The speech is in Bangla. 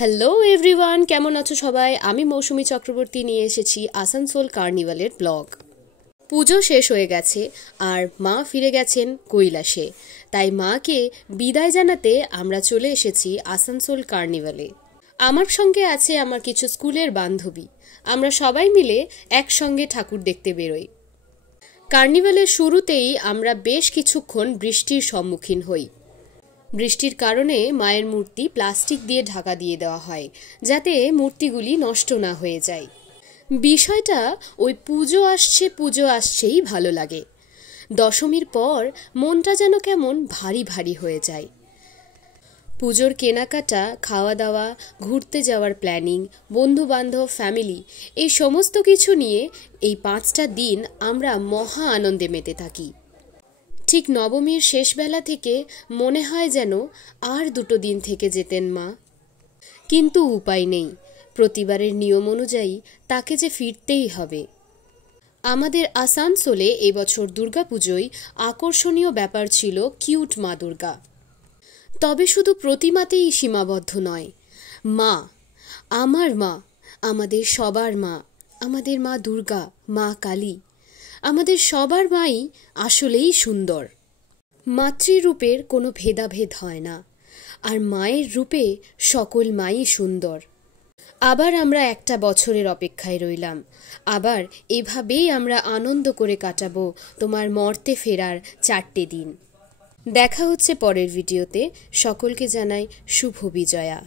হ্যালো এভরিওয়ান, কেমন আছো সবাই? আমি মৌসুমী চক্রবর্তী নিয়ে এসেছি আসানসোল কার্নিভালের ব্লগ। পুজো শেষ হয়ে গেছে আর মা ফিরে গেছেন কৈলাসে, তাই মাকে বিদায় জানাতে আমরা চলে এসেছি আসানসোল কার্নিভালে। আমার সঙ্গে আছে আমার কিছু স্কুলের বান্ধবী। আমরা সবাই মিলে একসঙ্গে ঠাকুর দেখতে বেরোই। কার্নিভালের শুরুতেই আমরা বেশ কিছুক্ষণ বৃষ্টির সম্মুখীন হই। বৃষ্টির কারণে মায়ের মূর্তি প্লাস্টিক দিয়ে ঢাকা দিয়ে দেওয়া হয়, যাতে মূর্তিগুলি নষ্ট না হয়ে যায়। বিষয়টা ওই পুজো আসছেই ভালো লাগে। দশমীর পর মনটা যেন কেমন ভারী ভারী হয়ে যায়। পুজোর কেনাকাটা, খাওয়া দাওয়া, ঘুরতে যাওয়ার প্ল্যানিং, বন্ধু বান্ধব, ফ্যামিলি, এই সমস্ত কিছু নিয়ে এই 5টা দিন আমরা মহা আনন্দে মেতে থাকি। ঠিক নবমীর শেষবেলা থেকে মনে হয় যেন আর 2 দিন থেকে যেতেন মা, কিন্তু উপায় নেই। প্রতিবারের নিয়ম অনুযায়ী তাকে যে ফিরতেই হবে। আমাদের আসানসোলে এবছর দুর্গাপুজোয় আকর্ষণীয় ব্যাপার ছিল কিউট মা দুর্গা। তবে শুধু প্রতিমাতেই সীমাবদ্ধ নয়, মা, আমার মা, আমাদের সবার মা, আমাদের মা দুর্গা, মা কালী, আমাদের সবার মাই আসলেই সুন্দর। মাতৃরূপের কোনো ভেদাভেদ হয় না, আর মায়ের রূপে সকল মাই সুন্দর। আবার আমরা একটা বছরের অপেক্ষায় রইলাম। আবার এভাবেই আমরা আনন্দ করে কাটাবো তোমার মর্তে ফেরার 4টে দিন। দেখা হচ্ছে পরের ভিডিওতে। সকলকে জানাই শুভ বিজয়া।